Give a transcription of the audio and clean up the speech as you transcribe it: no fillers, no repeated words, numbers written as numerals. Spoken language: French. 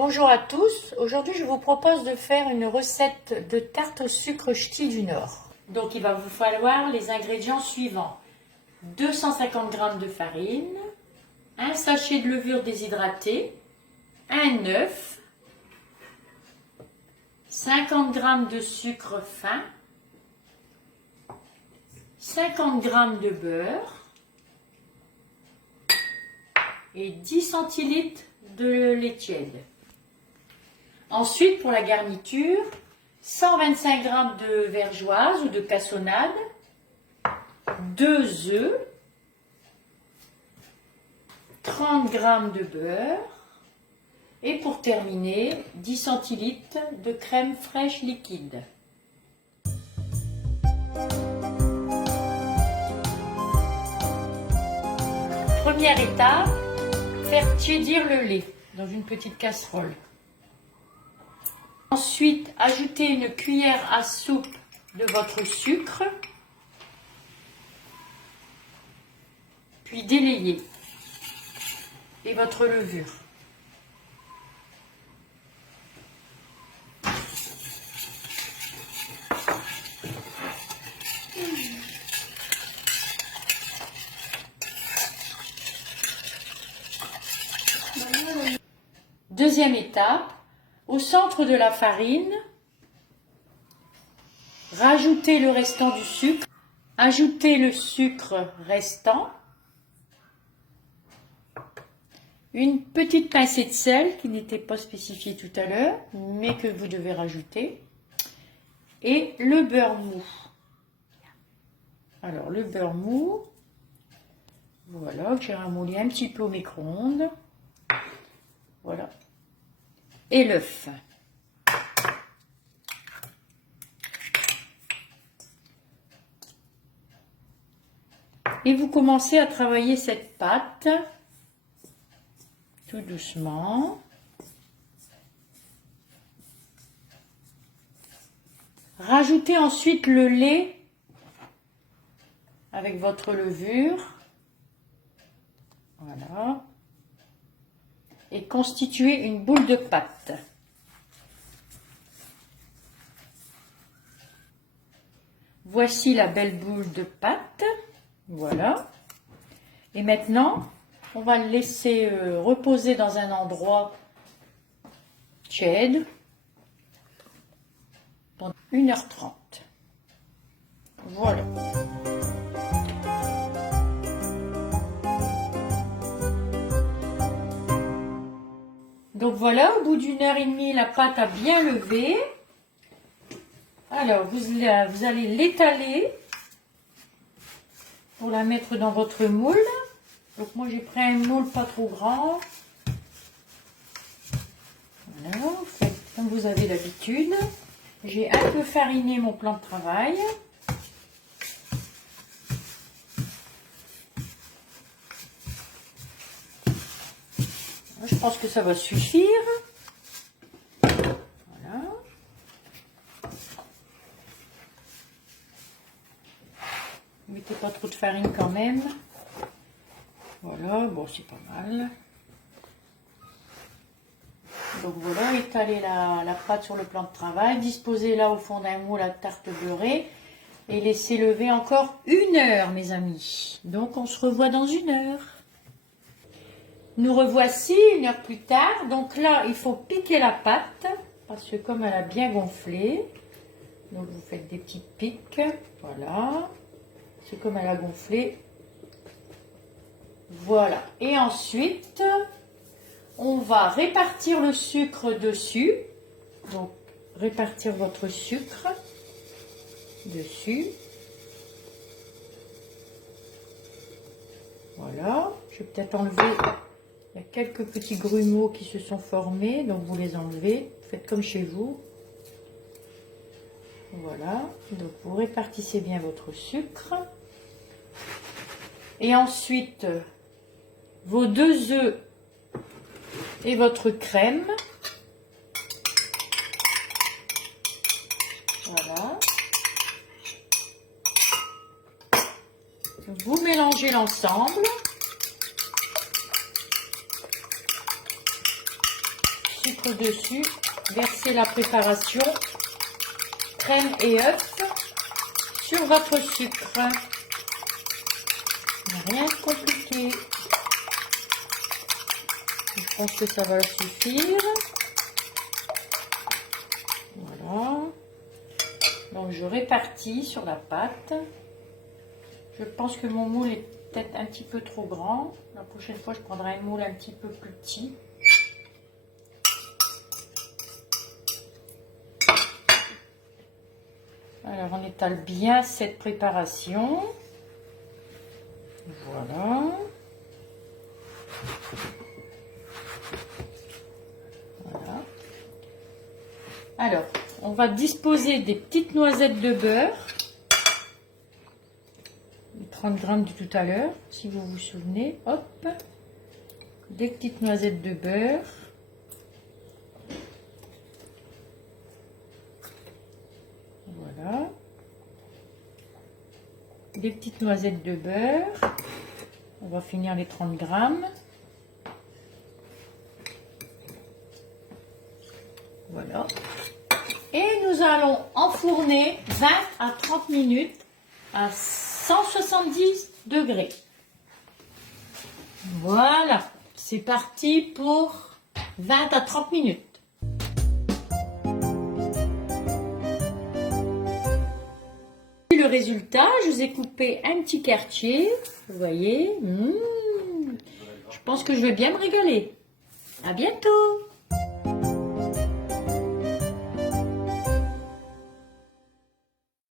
Bonjour à tous, aujourd'hui je vous propose de faire une recette de tarte au sucre ch'ti du Nord. Donc il va vous falloir les ingrédients suivants. 250 g de farine, un sachet de levure déshydratée, un œuf, 50 g de sucre fin, 50 g de beurre et 10 centilitres de lait tiède. Ensuite, pour la garniture, 125 g de vergeoise ou de cassonade, 2 œufs, 30 g de beurre et pour terminer, 10 centilitres de crème fraîche liquide. Première étape, faire tiédir le lait dans une petite casserole. Ensuite, ajoutez une cuillère à soupe de votre sucre, puis délayez et votre levure. Deuxième étape, au centre de la farine, rajoutez le restant du sucre, ajoutez le sucre restant, une petite pincée de sel qui n'était pas spécifiée tout à l'heure, mais que vous devez rajouter, et le beurre mou. Alors le beurre mou, voilà, que j'ai ramouli un petit peu au micro-ondes, voilà, et l'œuf. Et vous commencez à travailler cette pâte tout doucement. Rajoutez ensuite le lait avec votre levure. Voilà. Et constituez une boule de pâte. Voici la belle boule de pâte. Voilà. Et maintenant, on va le laisser reposer dans un endroit tiède pendant 1h30. Voilà. Donc voilà, au bout d'1h30, la pâte a bien levé. Alors, vous allez l'étaler pour la mettre dans votre moule. Donc moi, j'ai pris un moule pas trop grand. Voilà, vous faites comme vous avez l'habitude. J'ai un peu fariné mon plan de travail. Je pense que ça va suffire. Voilà. Mettez pas trop de farine quand même. Voilà, bon, c'est pas mal. Donc voilà, étalez la pâte sur le plan de travail, disposez-la au fond d'un moule à tarte beurrée et laissez lever encore 1 heure, mes amis. Donc on se revoit dans 1 heure. Nous revoici 1 heure plus tard. Donc là, il faut piquer la pâte parce que comme elle a bien gonflé, donc vous faites des petites piques. Voilà, c'est comme elle a gonflé. Voilà. Et ensuite, on va répartir le sucre dessus. Donc, répartir votre sucre dessus. Voilà. Je vais peut-être enlever. Il y a quelques petits grumeaux qui se sont formés. Donc, vous les enlevez. Faites comme chez vous. Voilà. Donc, vous répartissez bien votre sucre. Et ensuite, vos 2 œufs et votre crème. Voilà. Vous mélangez l'ensemble. sucre dessus. Versez la préparation, crème et œufs, sur votre sucre. Rien de compliqué. Je pense que ça va suffire. Voilà. Donc je répartis sur la pâte. Je pense que mon moule est peut-être un petit peu trop grand. La prochaine fois, je prendrai un moule un petit peu plus petit. Alors, on étale bien cette préparation. Voilà. Voilà. Alors, on va disposer des petites noisettes de beurre. 30 grammes de tout à l'heure, si vous vous souvenez. Hop. Des petites noisettes de beurre. Voilà. Des petites noisettes de beurre. On va finir les 30 grammes. Voilà. Et nous allons enfourner 20 à 30 minutes à 170 degrés. Voilà. C'est parti pour 20 à 30 minutes. Le résultat, je vous ai coupé un petit quartier, vous voyez, je pense que je vais bien me régaler. À bientôt.